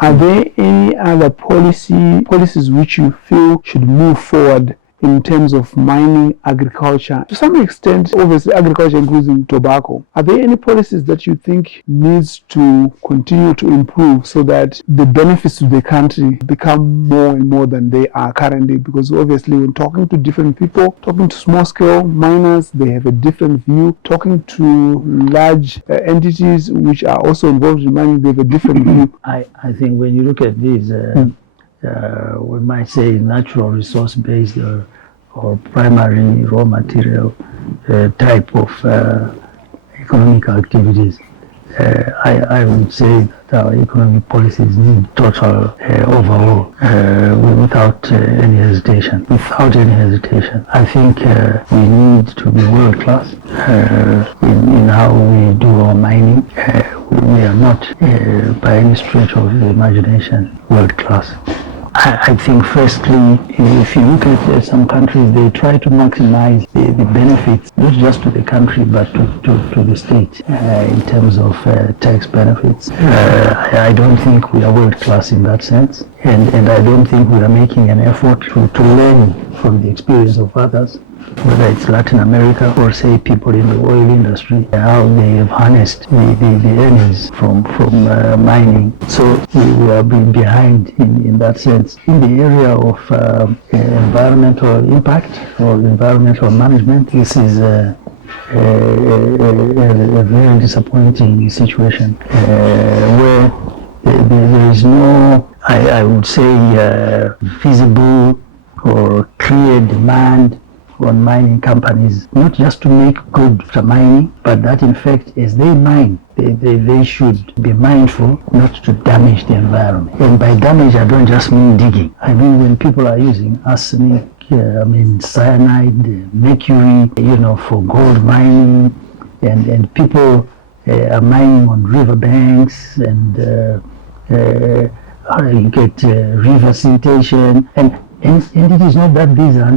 Are there any other policies which you feel should move forward in terms of mining, agriculture? To some extent, obviously, agriculture including tobacco. Are there any policies that you think needs to continue to improve so that the benefits to the country become more and more than they are currently? Because obviously, when talking to different people, talking to small-scale miners, they have a different view. Talking to large entities which are also involved in mining, they have a different view. I think when you look at these, we might say natural resource based or primary raw material type of economic activities. I would say that our economic policies need total overhaul without any hesitation. Without any hesitation. I think we need to be world class in how we do our mining. We are not by any stretch of the imagination world class. I think firstly, if you look at some countries, they try to maximize the benefits, not just to the country, but to the state in terms of tax benefits. I don't think we are world class in that sense, and I don't think we are making an effort to learn from the experience of others, whether it's Latin America or say people in the oil industry, how they have harnessed the earnings from mining. So we are behind in that sense. In the area of environmental impact or environmental management, this is a very disappointing situation where there is no, I would say, visible or clear demand on mining companies, not just to make good for mining, but that in fact as they mine, they should be mindful not to damage the environment. And by damage, I don't just mean digging. I mean when people are using arsenic, cyanide, mercury, for gold mining, and people are mining on riverbanks, and you get river siltation, and it is not that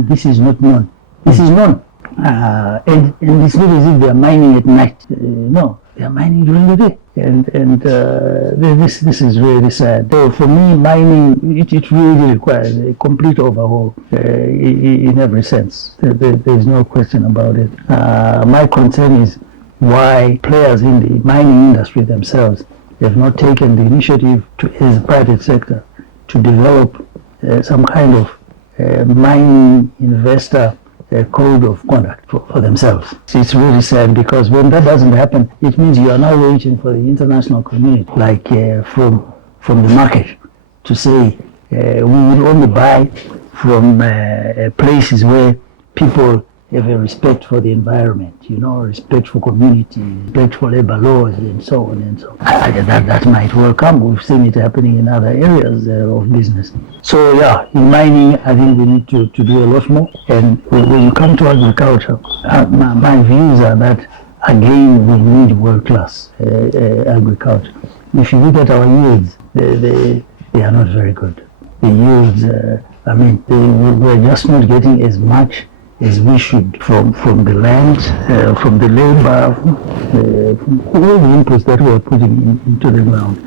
this is not known. This is known, and it's not as if they are mining at night. No, they are mining during the day, and this is really sad. So for me, mining it really requires a complete overhaul in every sense. There is no question about it. My concern is why players in the mining industry themselves have not taken the initiative as a private sector to develop some kind of mining investor code of conduct for themselves. It's really sad, because when that doesn't happen, it means you are now waiting for the international community, like from the market, to say we will only buy from places where people have a respect for the environment, respect for community, respect for labor laws, and so on and so on. That might well come. We've seen it happening in other areas of business. So yeah, in mining, I think we need to do a lot more. And when you come to agriculture, my views are that, again, we need world-class agriculture. If you look at our yields, they are not very good. The yields, we're just not getting as much as we should from the land, from the labor, from all the inputs that we are putting into the ground.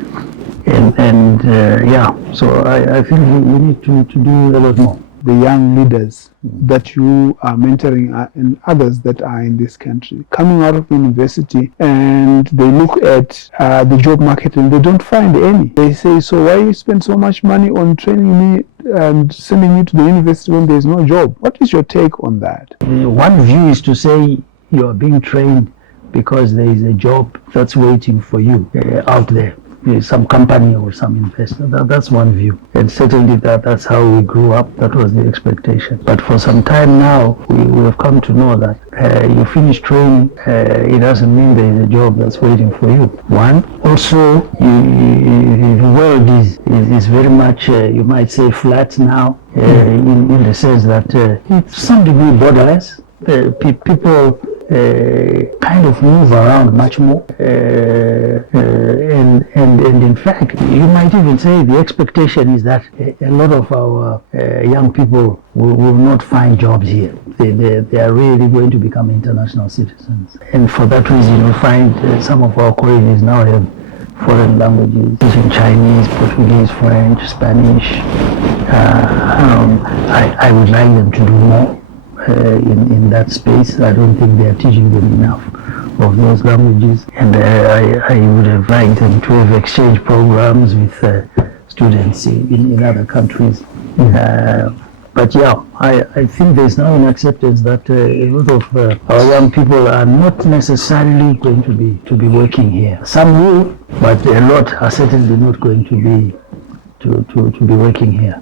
So I think we need to do a lot more. The young leaders that you are mentoring and others that are in this country coming out of university, and they look at the job market and they don't find any. They say, so why you spend so much money on training me and sending me to the university when there's no job? What is your take on that? One view is to say you are being trained because there is a job that's waiting for you out there. Some company or some investor. That's one view. And certainly that's how we grew up. That was the expectation. But for some time now, we have come to know that you finish training, it doesn't mean there is a job that's waiting for you. One, also, the world is very much, you might say, flat now, in the sense that it's some degree borderless. People kind of move around much more, and in fact, you might even say the expectation is that a lot of our young people will not find jobs here. They are really going to become international citizens, and for that reason, you find some of our colleagues now have foreign languages, teaching Chinese, Portuguese, French, Spanish. I would like them to do more in that space. I don't think they are teaching them enough of those languages, and I would have liked them to have exchange programs with students in other countries. But yeah, I think there's now an acceptance that a lot of our young people are not necessarily going to be working here. Some will, but a lot are certainly not going to be working here.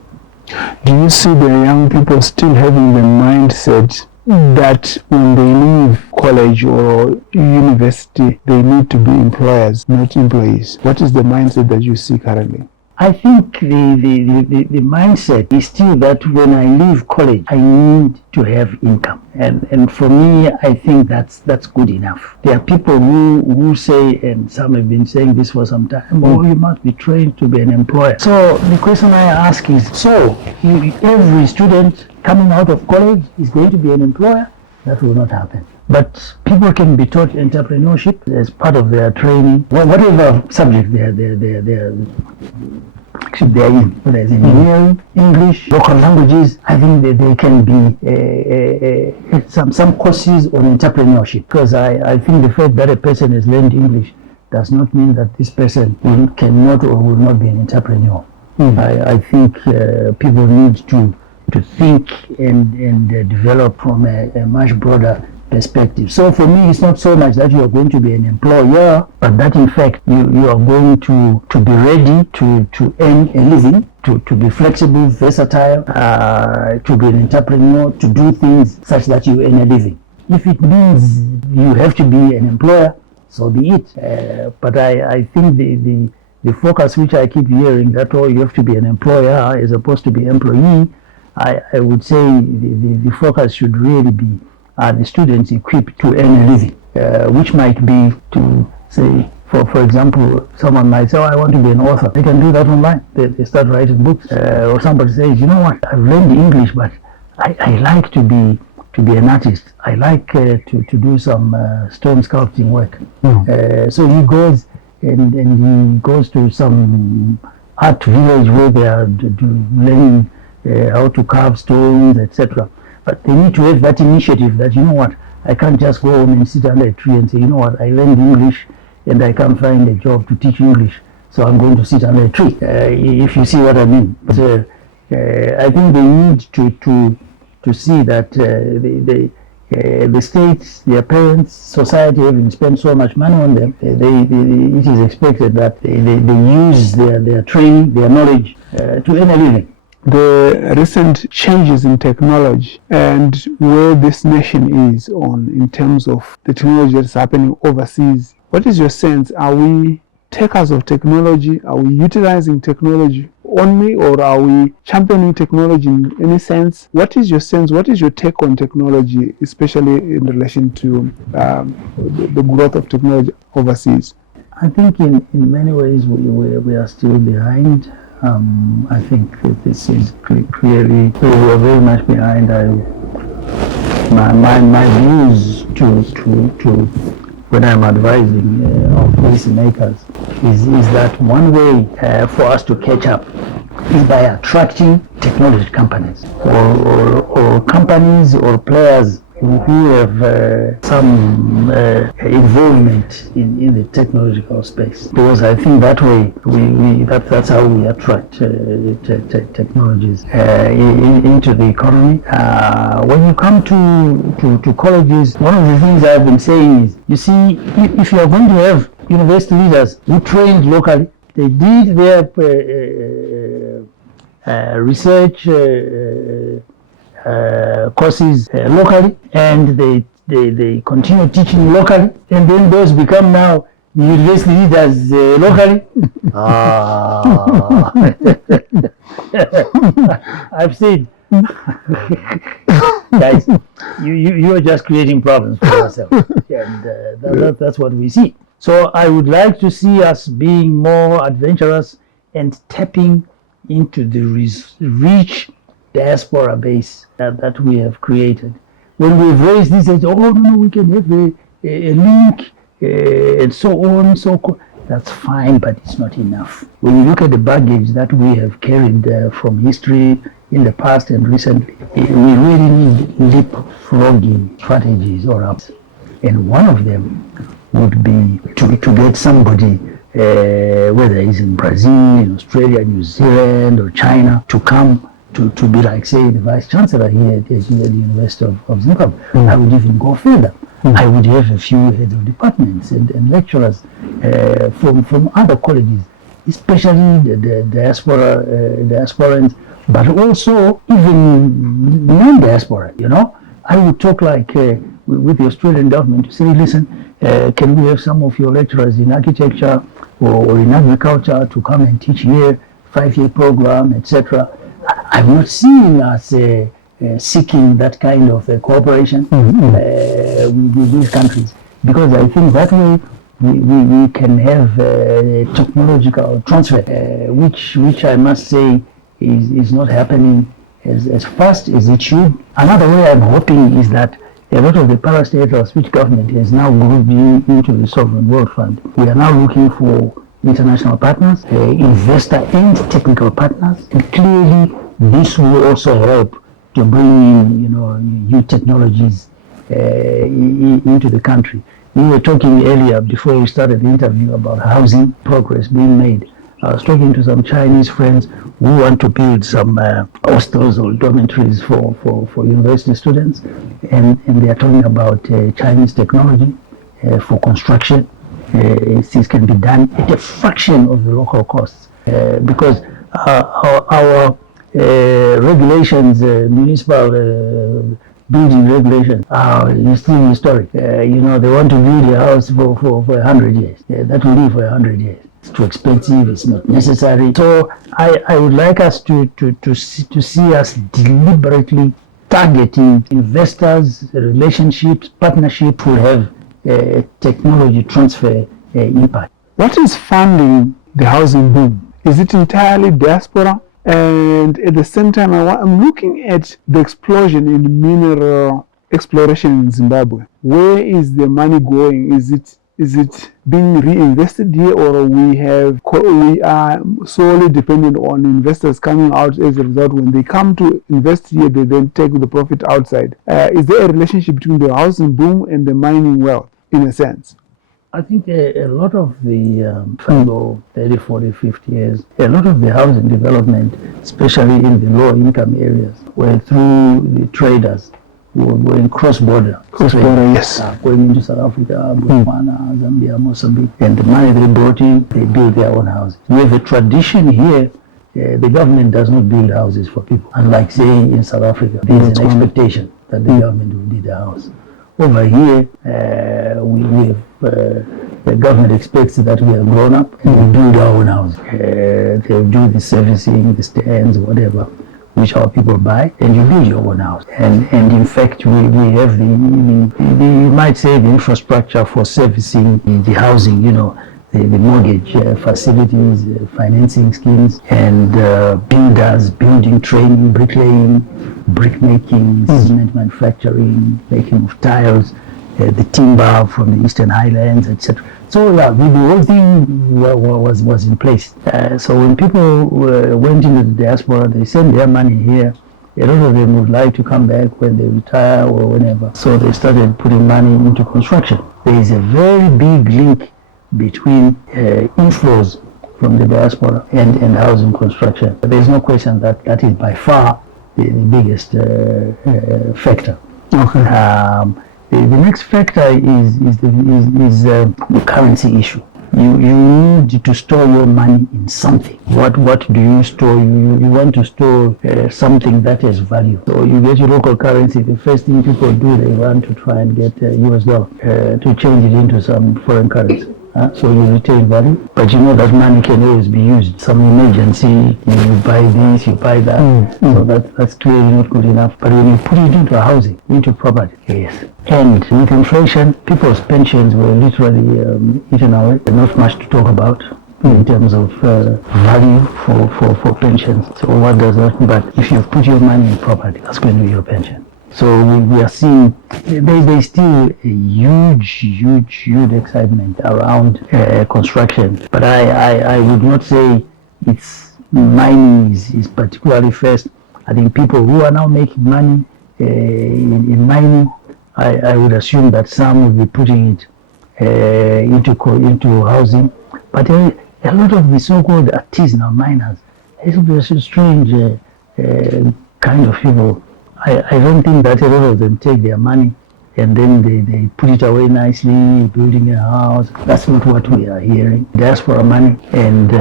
Do you see the young people still having the mindset that when they leave college or university, they need to be employers, not employees? What is the mindset that you see currently? I think the mindset is still that when I leave college, I need to have income. And for me, I think that's good enough. There are people who say, and some have been saying this for some time, oh, you must be trained to be an employer. So the question I ask is, so every student coming out of college is going to be an employer? That will not happen. But people can be taught entrepreneurship as part of their training, whatever subject they're in, whether it's engineering, English, local languages. I think that they can be some courses on entrepreneurship, because I think the fact that a person has learned English does not mean that this person cannot or will not be an entrepreneur. I think people need to think and develop from a much broader perspective. So for me, it's not so much that you are going to be an employer, but that in fact you are going to be ready to earn a living, to be flexible, versatile, to be an entrepreneur, to do things such that you earn a living. If it means you have to be an employer, so be it. But I think the focus which I keep hearing, that you have to be an employer as opposed to be employee, I would say the focus should really be the students equipped to earn a living, which might be to say, for example, someone might say, oh, I want to be an author. They can do that online. They start writing books. Or somebody says, you know what, I've learned English, but I like to be an artist. I like to do some stone sculpting work. So he goes and he goes to some art village where they are learning how to carve stones, etc. But they need to have that initiative that, you know what, I can't just go home and sit under a tree and say, you know what, I learned English and I can't find a job to teach English, so I'm going to sit under a tree, if you see what I mean. But I think they need to see that the state, their parents, society, having spent so much money on them, it is expected that they use their training, their knowledge to earn a living. The recent changes in technology and where this nation is in terms of the technology that's happening overseas, what is your sense? Are we takers of technology? Are we utilizing technology only, or are we championing technology in any sense? What is your sense? What is your take on technology, especially in relation to the growth of technology overseas? I think in many ways we are still behind. I think that this is clearly, we are very much behind. My views to when I'm advising our policymakers is that one way for us to catch up is by attracting technology companies or companies or players who have some involvement in the technological space, because I think that way that's how we attract technologies into the economy. When you come to colleges, one of the things I've been saying is, you see, if you are going to have university leaders who trained locally, they did their research courses locally, and they continue teaching locally, and then those become now the university leaders locally. I've said, guys, you are just creating problems for yourself, and that's what we see. So I would like to see us being more adventurous and tapping into the rich diaspora base that we have created. When we've raised this, oh no, we can have a link and so on, That's fine, but it's not enough. When you look at the baggage that we have carried from history in the past and recently, we really need leapfrogging strategies or apps. And one of them would be to get somebody, whether it's in Brazil, in Australia, New Zealand, or China, to come to be like, say, the Vice Chancellor here at the University of Zimbabwe. I would even go further. I would have a few heads of departments and lecturers from other colleges, especially the diasporans, but also even non-diaspora, I would talk like with the Australian government to say, listen, can we have some of your lecturers in architecture or in agriculture to come and teach here, 5-year program, etc. I'm not seeing us seeking that kind of cooperation with these countries, because I think that way we can have technological transfer, which I must say is not happening as fast as it should. Another way I'm hoping is that a lot of the parastatals which government has now grouped into the Sovereign Wealth Fund, we are now looking for international partners, investor and technical partners, and clearly this will also help to bring in, new technologies into the country. We were talking earlier before we started the interview about housing progress being made. I was talking to some Chinese friends who want to build some hostels or dormitories for university students, and they are talking about Chinese technology for construction. This can be done at a fraction of the local costs, because our regulations, municipal building regulations, are still historic. They want to build a house for 100 years. That will live for 100 years. It's too expensive, it's not necessary. So I would like us to see us deliberately targeting investors, relationships, partnerships who have technology transfer impact. What is funding the housing boom? Is it entirely diaspora? And at the same time, I'm looking at the explosion in mineral exploration in Zimbabwe. Where is the money going? Is it being reinvested here, or we are solely dependent on investors coming out as a result? When they come to invest here, they then take the profit outside. Is there a relationship between the housing boom and the mining wealth, in a sense? I think a lot of the 30, 40, 50 years, a lot of the housing development, especially in the low income areas, were through the traders who were going cross-border. Yes. Going into South Africa, Botswana, Zambia, Mozambique, and the money they brought in, they built their own houses. We have a tradition here. The government does not build houses for people. Unlike, say, in South Africa, there is an expectation that the government will build a house. Over here, the government expects that we are grown up and we build our own house. They'll do the servicing, the stands, whatever, which our people buy, and you build your own house. And in fact, we have the you might say, the infrastructure for servicing the housing, the mortgage facilities, financing schemes, and builders, building training, bricklaying, brick making, cement manufacturing, making of tiles, the timber from the Eastern Highlands, etc. So the whole thing was in place. So when people went into the diaspora, they sent their money here. A lot of them would like to come back when they retire or whenever. So they started putting money into construction. There is a very big link between inflows from the diaspora and housing construction. But there's no question that is by far the biggest factor. Okay. The next factor is the currency issue. You need to store your money in something. What do you store? You want to store something that has value. So you get your local currency. The first thing people do, they want to try and get US dollar to change it into some foreign currency. So you retain value, but that money can always be used. Some emergency, you buy this, you buy that. So that's clearly not good enough. But when you put it into housing, into property, yes. And with inflation, people's pensions were literally eaten away. Not much to talk about in terms of value for pensions. So what does that? But if you put your money in property, that's going to be your pension. So we are seeing there's still a huge excitement around construction. But I would not say it's mining is particularly first. I think people who are now making money in mining, I would assume that some will be putting it into housing. But a lot of the so-called artisanal miners, it's a strange kind of people. I don't think that a lot of them take their money and then they put it away nicely, building a house. That's not what we are hearing. Diaspora money and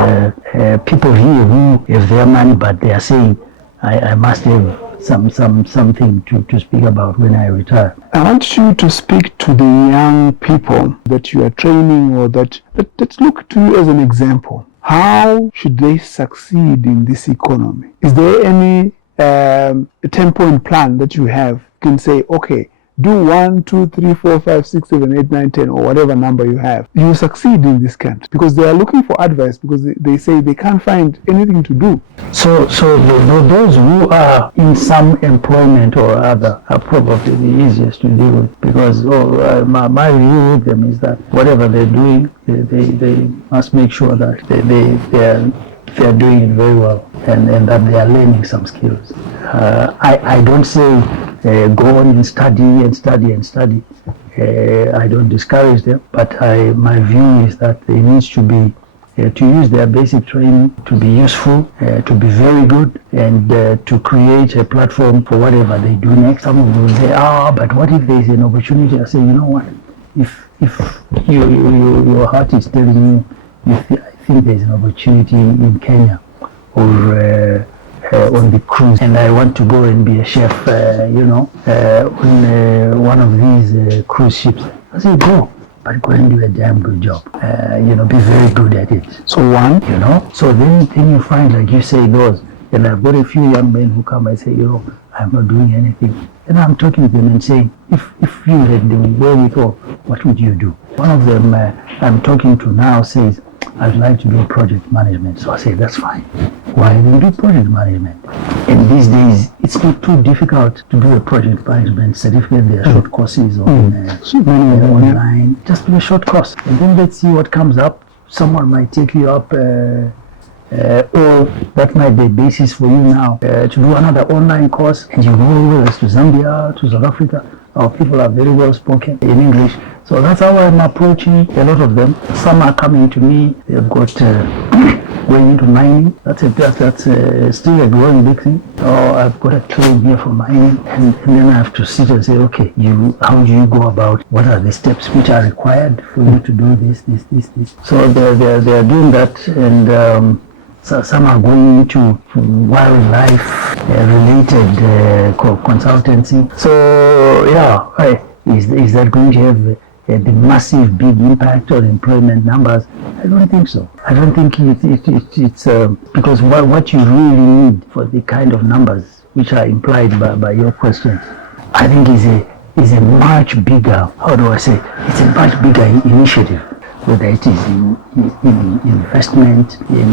people here who have their money, but they are saying, I must have something to speak about when I retire. I want you to speak to the young people that you are training or that look to you as an example. How should they succeed in this economy? Is there any a 10-point plan that you have? You can say, okay, do 1, 2, 3, 4, 5, 6, 7, 8, 9, 10, or whatever number you have. You succeed in this country because they are looking for advice because they say they can't find anything to do. So those who are in some employment or other are probably the easiest to deal with because my view with them is that whatever they're doing, they must make sure that they're doing it very well and that they are learning some skills. I don't say go on and study. I don't discourage them, but my view is that they need to be to use their basic training to be useful, to be very good, and to create a platform for whatever they do next. Some of them will say, but what if there's an opportunity? I say, you know what? If your heart is telling you, I think there's an opportunity in Kenya or on the cruise, and I want to go and be a chef, on one of these cruise ships. I say, go, but go and do a damn good job. Be very good at it. So one, So then you find, like you say, those, and I've got a few young men who come and say, I'm not doing anything. And I'm talking to them and saying, if you had the wherewithal, what would you do? One of them I'm talking to now says, I'd like to do project management. So I say, that's fine. Why don't you do project management? And these days, it's not too difficult to do a project management certificate. There are short courses online. Just do a short course. And then let's see what comes up. Someone might take you up, or that might be a basis for you now to do another online course. And you go with us to Zambia, to South Africa. Our people are very well spoken in English. So that's how I'm approaching a lot of them. Some are coming to me. They've got going into mining. That's still a growing big thing. Or I've got a claim here for mining, and then I have to sit and say, okay, how do you go about? What are the steps which are required for you to do this? So they're doing that, and so some are going into wildlife related consultancy. So is that going to have the massive big impact on employment numbers? I don't think so. I don't think it's because what you really need for the kind of numbers which are implied by your question, I think is a much bigger, how do I say, it's a much bigger initiative, whether it is in investment, in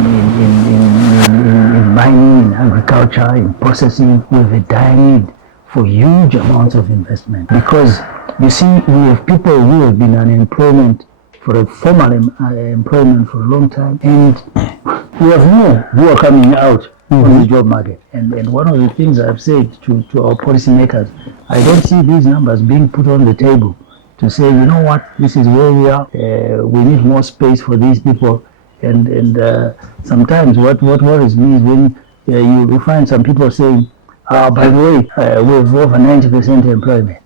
mining, in agriculture, in processing. We have a dire need for huge amounts of investment because you see, we have people who have been unemployment for a formal employment for a long time, and we have more who are coming out on the job market. And one of the things I've said to our policymakers, I don't see these numbers being put on the table to say, you know what, this is where we are, we need more space for these people. And sometimes what worries me is when you find some people saying, by the way, we have over 90% employment.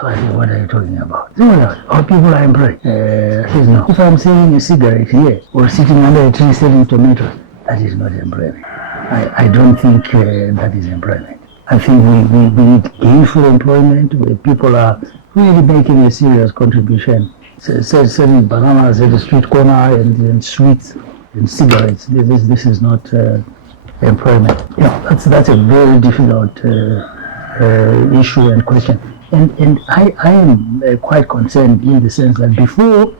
So I said, what are you talking about? So our people are employed. I said, no. If I'm selling a cigarette here or sitting under a tree selling tomatoes, that is not employment. I don't think that is employment. I think we need gainful employment where people are really making a serious contribution. Selling bananas at the street corner and sweets and cigarettes. This is not employment. That's a very difficult issue and question. And I am quite concerned in the sense that before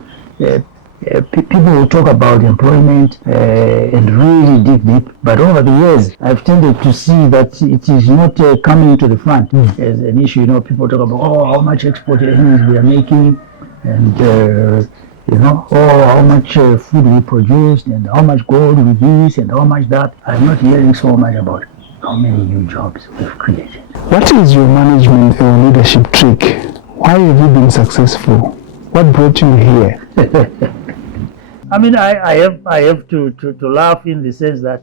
people will talk about employment and really dig deep, but over the years I've tended to see that it is not coming to the front as an issue. People talk about how much export earnings we are making, and how much food we produced, and how much gold we use, and how much that. I'm not hearing so much about how many new jobs we've created. What is your management or leadership trick? Why have you been successful? What brought you here? I mean, I have to laugh in the sense that,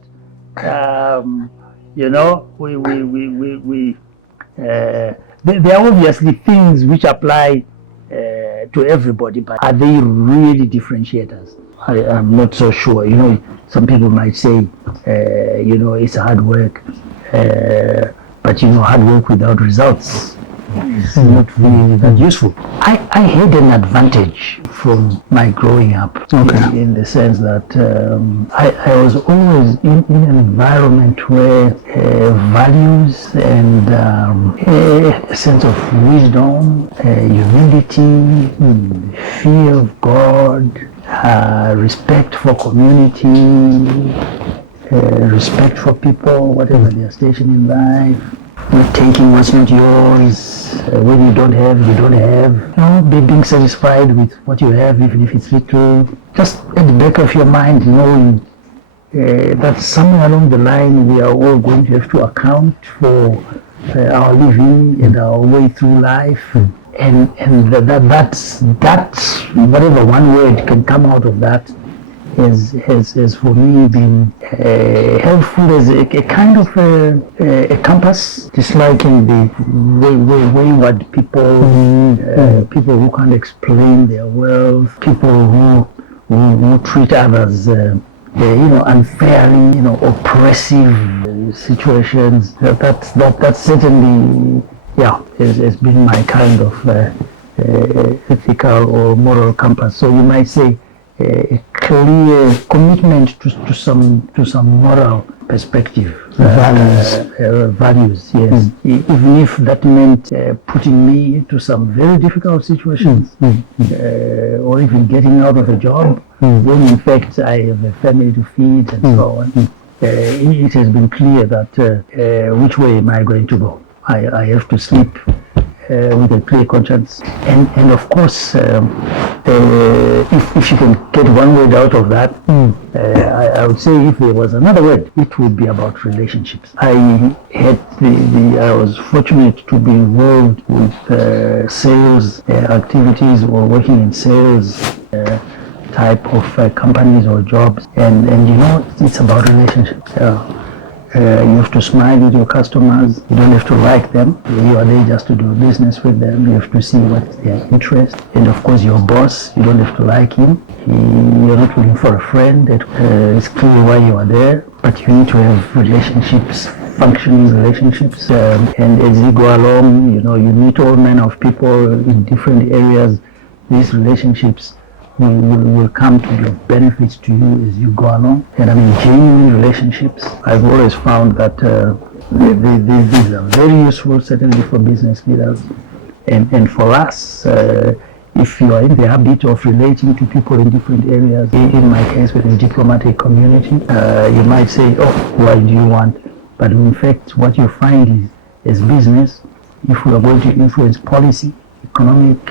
there are obviously things which apply to everybody, but are they really differentiators? I'm not so sure. Some people might say, it's hard work, but hard work without results is not really that useful. I had an advantage from my growing up, in the sense that I was always in an environment where values and a sense of wisdom, humility, fear of God, respect for community, respect for people, whatever their station in life, not taking what's not yours. When you don't have, you don't have. Being satisfied with what you have, even if it's little. Just at the back of your mind, knowing that somewhere along the line we are all going to have to account for our living and our way through life. And that's whatever one word can come out of that has for me been helpful as a kind of a compass, disliking the wayward people, people who can't explain their wealth, people who treat others unfairly, oppressive situations. That certainly, has been my kind of ethical or moral compass. So you might say a clear commitment to some moral perspective, values, yes. Even if that meant putting me into some very difficult situations, or even getting out of a job, when in fact I have a family to feed and so on. It has been clear that which way am I going to go? I have to sleep with a clear conscience, and of course, if you can get one word out of that, I would say if there was another word, it would be about relationships. I was fortunate to be involved with sales activities or working in sales type of companies or jobs, and it's about relationships. You have to smile with your customers. You don't have to like them. You are there just to do business with them. You have to see what's their interest. And of course, your boss, you don't have to like him. You're not looking for a friend. It's clear why you are there. But you need to have relationships, functioning relationships. And as you go along, you meet all manner of people in different areas. These relationships will come to be of benefits to you as you go along. And I mean, genuine relationships, I've always found that these are very useful, certainly for business leaders. And for us, if you are in the habit of relating to people in different areas, in my case with the diplomatic community, you might say, what do you want? But in fact, what you find is, as business, if we are going to influence policy, economic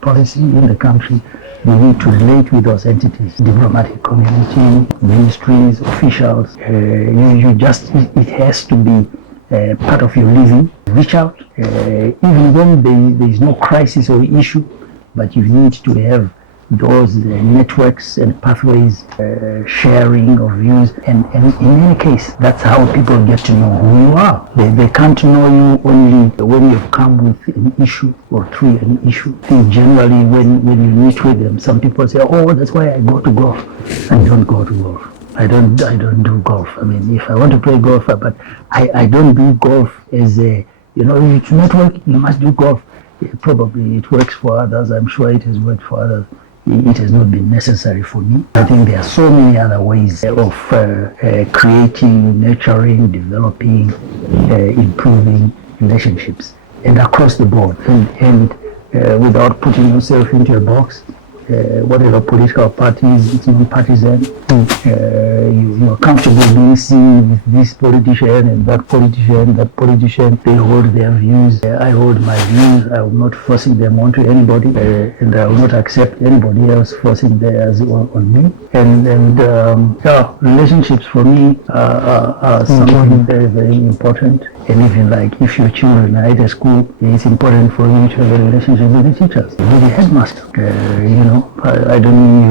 policy in the country, we need to relate with those entities, diplomatic community, ministries, officials. It has to be part of your living. Reach out, even when there is no crisis or issue, but you need to have those networks and pathways, sharing of views, and in any case, that's how people get to know who you are. They can't know you only when you've come with an issue or through an issue. I think generally when you meet with them, some people say, that's why I go to golf. I don't go to golf. I don't do golf. I mean, if I want to play golf, but I don't do golf as a, it's not working, you must do golf. Probably it works for others. I'm sure it has worked for others. It has not been necessary for me. I think there are so many other ways of creating, nurturing, developing, improving relationships, and across the board, and without putting yourself into a box. whatever political parties, it's non-partisan. You're comfortable being seen with this politician and that politician, they hold their views, I hold my views. I will not forcing them onto anybody, and I will not accept anybody else forcing theirs on me. And relationships for me are something very, very important. And even like if your children are at a school, it's important for you to have a relationship with the teachers, with the headmaster. I don't mean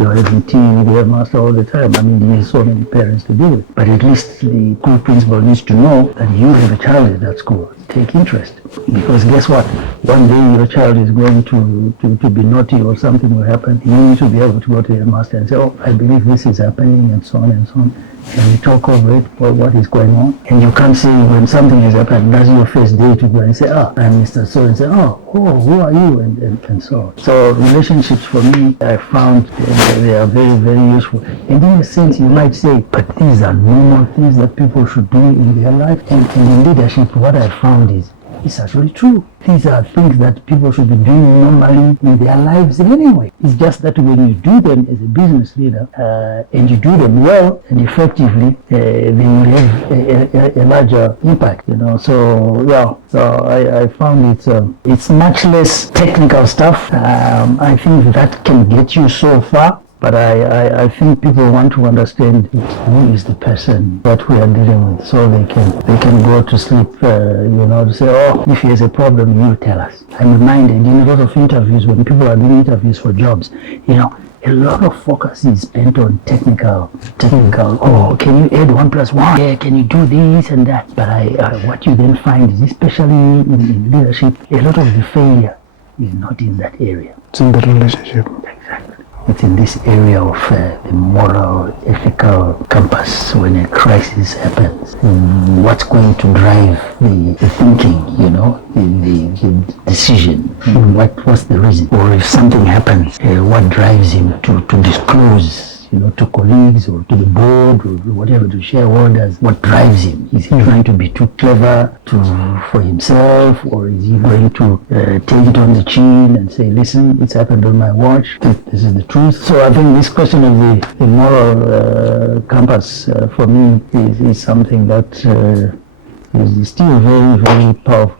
you're having tea with the headmaster all the time. I mean, there's so many parents to deal with. But at least the school principal needs to know that you have a child at that school. Take interest. Because guess what? One day your child is going to be naughty or something will happen. You need to be able to go to the headmaster and say, oh, I believe this is happening, and so on and so on. And you talk over it for what is going on. And you can't say when something has happened, that's your first day to go and say, I'm Mr. So, and say, who are you? And so on. So relationships for me, I found they are very, very useful. And in a sense, you might say, but these are normal things that people should do in their life. And in leadership, what I found is, it's actually true. These are things that people should be doing normally in their lives anyway. It's just that when you do them as a business leader, and you do them well and effectively, then you have a larger impact, So I found it's much less technical stuff. I think that can get you so far. But I think people want to understand who is the person that we are dealing with, so they can go to sleep, to say, if he has a problem, you tell us. I'm reminded in a lot of interviews, when people are doing interviews for jobs, a lot of focus is spent on technical. Can you add 1 + 1? Yeah, can you do this and that? But what you then find is, especially in leadership, a lot of the failure is not in that area. It's in the relationship. Exactly. It's in this area of the moral, ethical compass. When a crisis happens, what's going to drive the thinking, the decision? What's the reason? Or if something happens, what drives him to disclose, to colleagues or to the board or whatever, to shareholders? What drives him? Is he trying to be too clever for himself, or is he going to take it on the chin and say, listen, it's happened on my watch, this is the truth? So I think this question of the moral compass for me is something that is still very, very powerful.